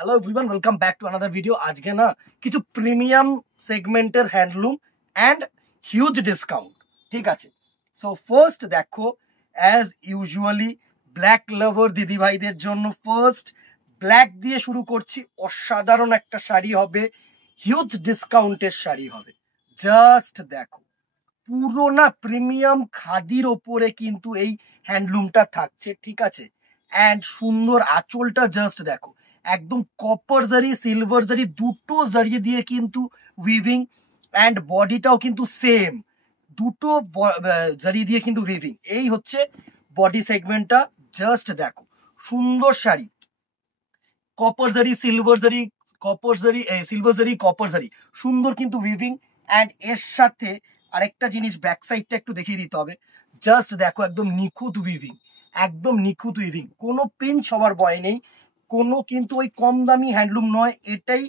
Hello everyone, welcome back to another video. আজকে না কিছু প্রিমিয়াম সেগমেন্টের হ্যান্ডলুম অ্যান্ড হিউজ ডিসকাউন্ট, ঠিক আছে। সো ফার্স্ট দেখো, অ্যাজ ইউজুয়ালি ব্ল্যাক লাভার দিদি ভাইদের জন্য ফার্স্ট ব্ল্যাক দিয়ে শুরু করছি। অসাধারণ একটা শাড়ি হবে, হিউজ ডিসকাউন্টের শাড়ি হবে। জাস্ট দেখো, পুরো না প্রিমিয়াম খাদির ওপরে কিন্তু এই হ্যান্ডলুমটা থাকছে, ঠিক আছে। অ্যান্ড সুন্দর আঁচলটা জাস্ট দেখো, একদম কপার জারি সিলভার জারি দুটো জারি দিয়ে কিন্তু উইভিং, অ্যান্ড বডিটাও কিন্তু সেম দুটো জারি দিয়ে কিন্তু উইভিং। এই হচ্ছে বডি সেগমেন্টটা। জাস্ট দেখো, সুন্দর শাড়ি, কপার জারি সিলভার জারি, কপার জারি সিলভার জারি কপার জারি, সুন্দর কিন্তু উইভিং। অ্যান্ড এর সাথে আরেকটা জিনিস ব্যাক সাইডটা একটু দেখিয়ে দিতে হবে। জাস্ট দেখো, একদম নিখুঁত উইভিং, একদম নিখুঁত উইভিং, কোনো পিঞ্চ হওয়ার ভয় নেই, কোনো কিন্তু ওই কম দামি হ্যান্ডলুম নয়, এটাই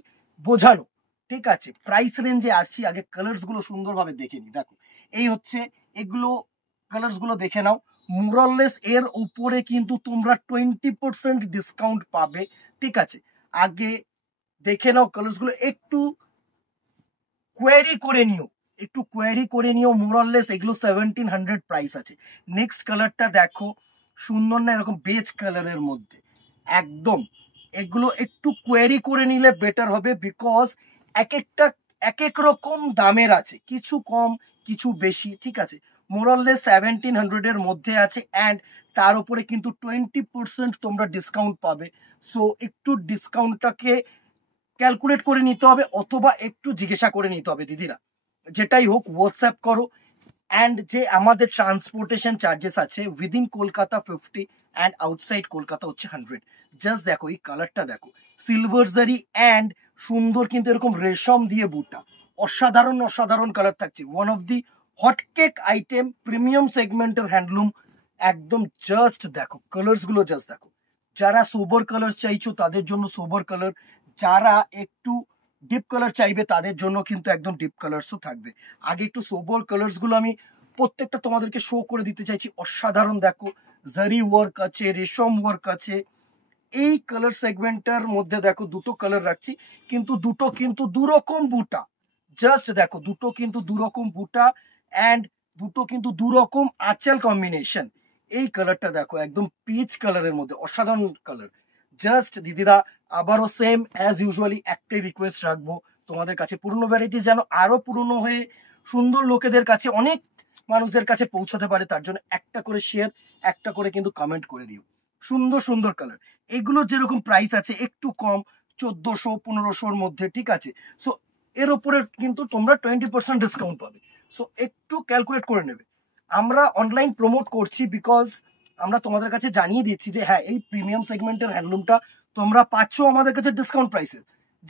বোঝানো, ঠিক আছে। প্রাইস রেঞ্জে আসছি, আগে কালার্স গুলো সুন্দরভাবে দেখে নি। দেখো, এই হচ্ছে, এগুলো কালার্স গুলো দেখে নাও। মোরাললেস এর উপরে কিন্তু তোমরা 20% ডিসকাউন্ট পাবে, ঠিক আছে। আগে দেখে নাও কালার্স গুলো, একটু কোয়ারি করে নিও, একটু কোয়ারি করে নিও। মোরাললেস এগুলো 1700 প্রাইস আছে। নেক্সট কালারটা দেখো, সুন্দর না, এরকম বেজ কালারের মধ্যে একদম। এগুলো একটু কোয়ারি করে নিলে বেটার হবে, বিকজ এক একটা এক এক রকম দামের আছে, কিছু কম কিছু বেশি, ঠিক আছে। মোরাললেস 1700 এর মধ্যে আছে, অ্যান্ড তার উপরে কিন্তু 20% তোমরা ডিসকাউন্ট পাবে। সো একটু ডিসকাউন্টটাকে ক্যালকুলেট করে নিতে হবে, অথবা একটু জিজ্ঞাসা করে নিতে হবে দিদিরা, যেটাই হোক হোয়াটসঅ্যাপ করো। অ্যান্ড যে আমাদের ট্রান্সপোর্টেশন চার্জেস আছে, within Kolkata 50 and outside Kolkata হচ্ছে 100। জাস্ট দেখো, এই কালারটা দেখো, সিলভার জারি অ্যান্ড সুন্দর কিন্তু এরকম রেশম দিয়ে বুটা, অসাধারণ অসাধারণ কালার থাকছে। One of the hotcake item, premium সেগমেন্টের হ্যান্ডলুম একদম। জাস্ট দেখো কালার্স গুলো, জাস্ট দেখো। যারা সোবার কালার চাইছো তাদের জন্য সোবার কালার, যারা একটু ডিপ কালার চাইবে তাদের জন্য কিন্তু একদম ডিপ কালার্সও থাকবে। আগে একটু সোবার কালার্স গুলো আমি প্রত্যেকটা তোমাদেরকে শো করে দিতে চাইছি। অসাধারণ দেখো, জারি ওয়ার্ক আছে, রেশম ওয়ার্ক আছে। এই কালার সেগমেন্টের মধ্যে দেখো দুটো কালার রাখছি, কিন্তু দুটো কিন্তু দুরকম বুটা। জাস্ট দেখো, দুটো কিন্তু দুরকম বুটা, অ্যান্ড দুটো কিন্তু দুরকম আঁচল কম্বিনেশন। এই কালারটা দেখো, একদম পিচ কালারের মধ্যে অসাধারণ কালার। জাস্ট দিদিরা, আবারও সেম অ্যাজ ইউজুয়ালি একটাই রিকোয়েস্ট রাখবো তোমাদের কাছে, পুরনো ভ্যারাইটিস যেন আরো পুরনো হয়ে সুন্দর লোকেদের কাছে, অনেক মানুষদের কাছে পৌঁছতে পারে, তার জন্য একটা করে শেয়ার, একটা করে কিন্তু কমেন্ট করে দিও। সুন্দর সুন্দর কালার, এগুলোর যেরকম প্রাইস আছে একটু কম, 1400-1500-র মধ্যে, ঠিক আছে। সো এর উপরে কিন্তু তোমরা 20% ডিসকাউন্ট পাবে। সো একটু ক্যালকুলেট করে নেবে। আমরা অনলাইন প্রমোট করছি, বিকজ আমরা তোমাদের কাছে জানিয়ে দিচ্ছি যে হ্যাঁ, এই প্রিমিয়াম সেগমেন্টের হ্যান্ডলুমটা তোমরা পাচ্ছ আমাদের কাছে ডিসকাউন্ট প্রাইসে।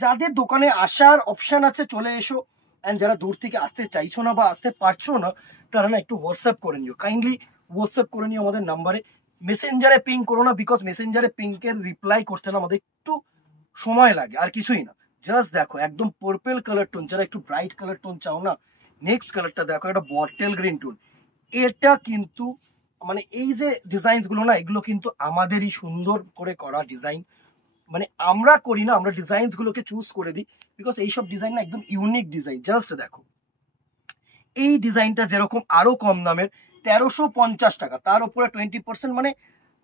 যাদের দোকানে আসার অপশন আছে চলে এসো, অ্যান্ড যারা দূর থেকে আসতে চাইছো না বা আসতে পারছো না, তারা না একটু হোয়াটসঅ্যাপ করে নিও, কাইন্ডলি হোয়াটসঅ্যাপ করে নিও আমাদের নাম্বারে। মেসেঞ্জারে পিং করো না, বিকজ মেসেঞ্জারে পিঙ্কের রিপ্লাই করতে না আমাদের একটু সময় লাগে, আর কিছুই না। জাস্ট দেখো, একদম পার্পল কালার টোন, যারা একটু ব্রাইট কালার টোন চাও না। নেক্সট কালারটা দেখো, একটা বটল গ্রিন টোন। এটা কিন্তু মানে এই যে ডিজাইনস গুলো না, এগুলো কিন্তু আমাদেরই সুন্দর করে করা ডিজাইন, মানে আমরা করি না, আমরা ডিজাইনস গুলোকে চুজ করে দিই, বিকজ এইসব ডিজাইন না একদম ইউনিক ডিজাইন। জাস্ট দেখো, এই ডিজাইনটা যেরকম আরো কম দামের 1350 টাকা, তার উপরে 20%, মানে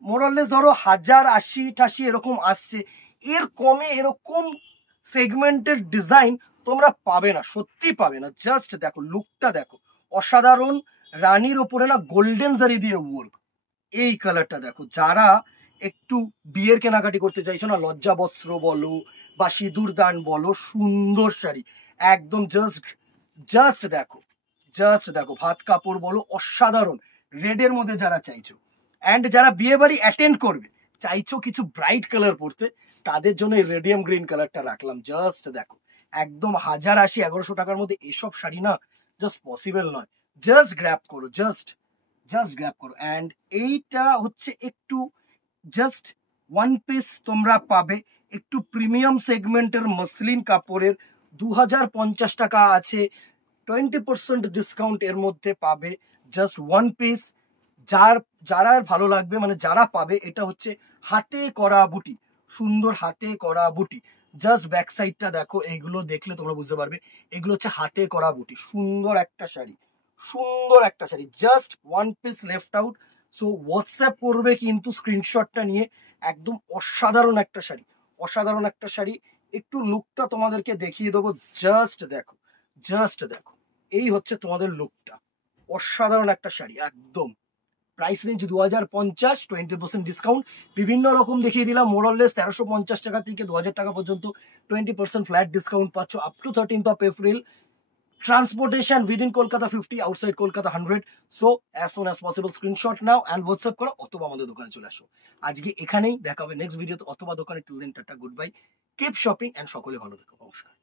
মোরাললেস ধরো 1080-88 এরকম আসছে। এর কমে এরকম সেগমেন্টের ডিজাইন তোমরা পাবে না, সত্যি পাবে না। জাস্ট দেখো, লুকটা দেখো, অসাধারণ। রানীর ওপরে না গোল্ডেন জারি দিয়ে ওয়ার্ক। এই কালারটা দেখো, যারা একটু বিয়ের কেনাকাটি করতে চাইছো না, লজ্জা বস্ত্র বলো বা সিঁদুর দান বলো, সুন্দর শাড়ি একদম। জাস্ট জাস্ট দেখো, জাস্ট দেখো, ভাত কাপড় বলো, অসাধারণ। রেডের মধ্যে যারা চাইছো, অ্যান্ড যারা বিয়ে বাড়ি অ্যাটেন্ড করবে, চাইছো কিছু ব্রাইট কালার পরতে, তাদের জন্য এই রেডিয়াম গ্রিন কালারটা রাখলাম। জাস্ট দেখো, একদম 1080-1100 টাকার মধ্যে এসব শাড়ি না জাস্ট পসিবল নয়। জাস্ট গ্র্যাব করো, জাস্ট জাস্ট গ্র্যাব করো। অ্যান্ড এইটা হচ্ছে একটু জাস্ট ওয়ান পিস তোমরা পাবে, একটু প্রিমিয়াম সেগমেন্টের মসলিন কাপড়ের 2050 টাকা আছে, 20% ডিসকাউন্ট এর মধ্যে পাবে। জাস্ট ওয়ান পিস, যারা ভালো লাগবে, মানে যারা পাবে, এটা হচ্ছে হাতে করা বুটি, সুন্দর হাতে করা বুটি। জাস্ট ব্যাক সাইডটা দেখো, এইগুলো দেখলে তোমরা বুঝতে পারবে এগুলো হচ্ছে হাতে করা বুটি। সুন্দর একটা শাড়ি, সুন্দর একটা sari, just one piece left out. So WhatsApp করবে কিন্তু স্ক্রিনশটটা নিয়ে। একদম অসাধারণ একটা শাড়ি, অসাধারণ একটা শাড়ি। একটু লুকটা তোমাদেরকে দেখিয়ে দেবো, জাস্ট দেখো, জাস্ট দেখো, এই হচ্ছে তোমাদের লুকটা। অসাধারণ একটা শাড়ি একদম। Price range 2050, 20% discount. বিভিন্ন রকম দেখিয়ে দিলাম, মোরলেস 1350 টাকা থেকে 2000 টাকা পর্যন্ত 20% ফ্ল্যাট ডিসকাউন্ট পাচ্ছ up to 13th April. Transportation within Kolkata 50, outside Kolkata 100। So as soon as possible screenshot now and WhatsApp করো, অথবা আমাদের দোকানে চলে আসো। আজকে এখানেই দেখা হবে নেক্সট ভিডিওতে অথবা দোকানে। Till then tata, good bye, keep shopping and সকলে ভালো থেকো, নমস্কার।